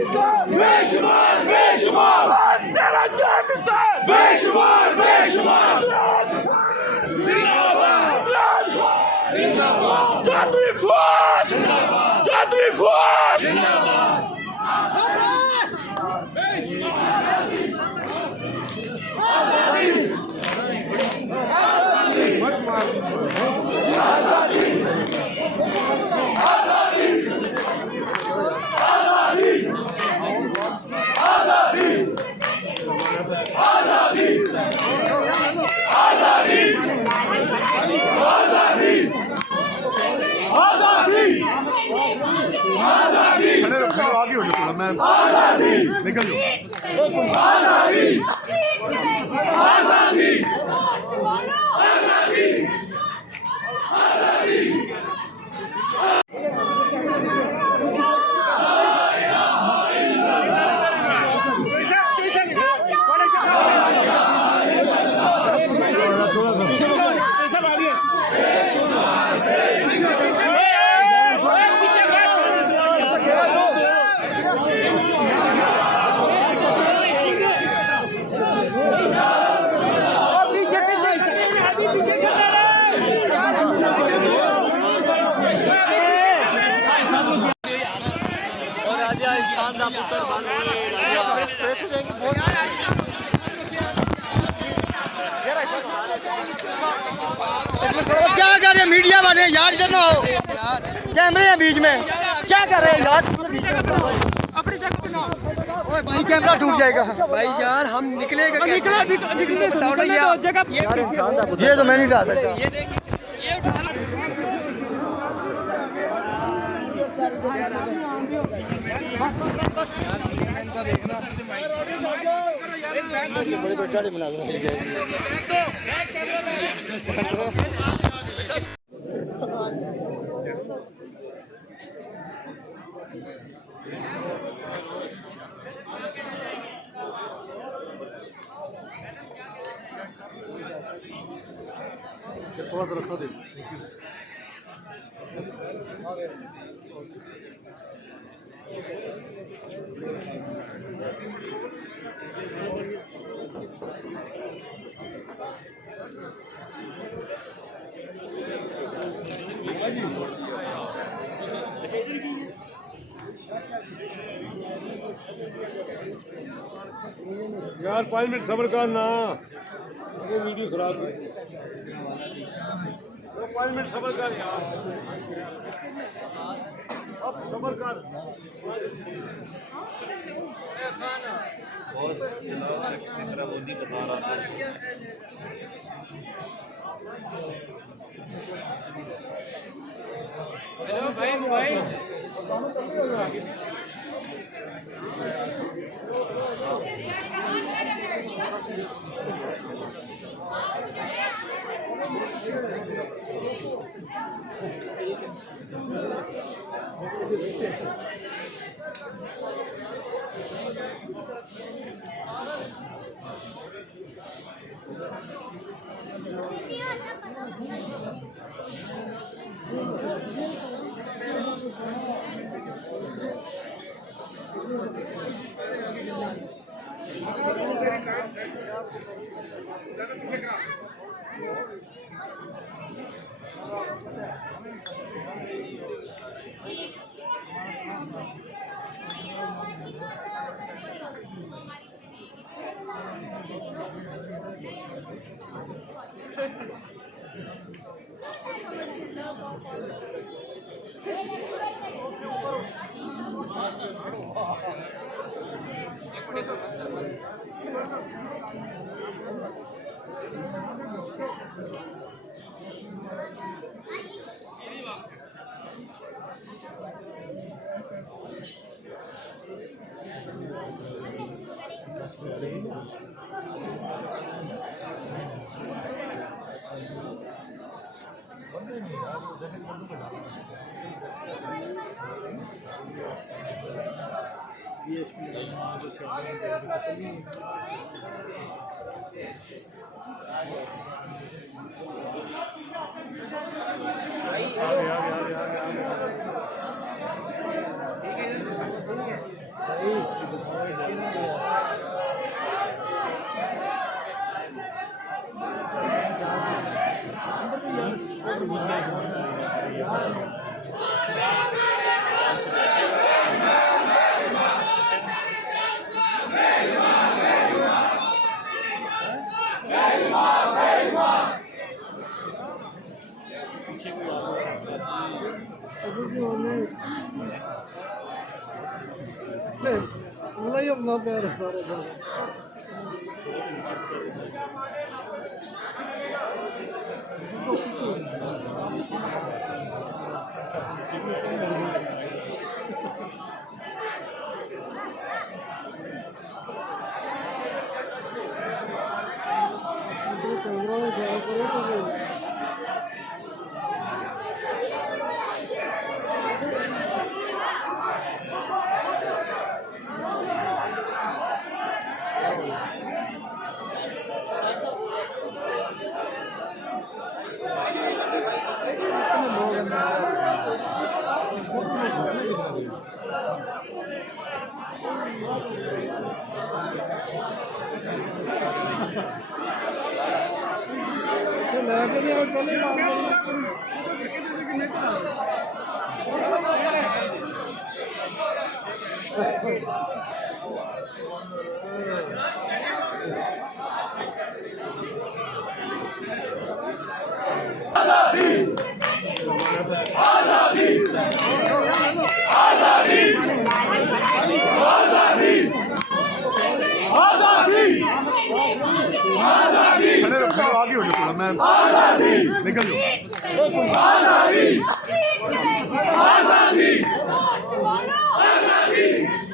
बेशुमार बेशुमार तेरा जातिस्तान बेशुमार बेशुमार जिंदाबाद जिंदाबाद जाति फौज जिंदाबाद जाति फौज जिंदाबाद आगे हो जाओ मैं निकल जाओ आजादी आजादी आजादी आजादी क्या कर रहे मीडिया वाले यार, इधर ना हो, कैमरे हैं बीच में, क्या कर रहे हैं यार? अपनी जगह बनाओ। ओए भाई कैमरा टूट जाएगा भाई यार, हम निकलेगा कैसे? बताओ ना यार, ये तो मैं नहीं डाल सकता। ये देखिए ये बड़े बड़ा बना दो। थोड़ा सा रास्ता दे। यार 5 मिनट सब्र कर ना, वो वीडियो खराब है। 5 मिनट सब्र कर यार, अब सब्र कर। बॉस किसी तरह वो नहीं बता रहा था। हेलो भाई मोबाइल ਨਹੀਂ ਆਪਣਾ ਪੈਰ ਸਾਰੇ ਦਾ ਲੈ ਕੇ ਨਹੀਂ ਪਹਿਲੇ आगे हो जाओ मैं निकल जाओ आजादी आजादी आजादी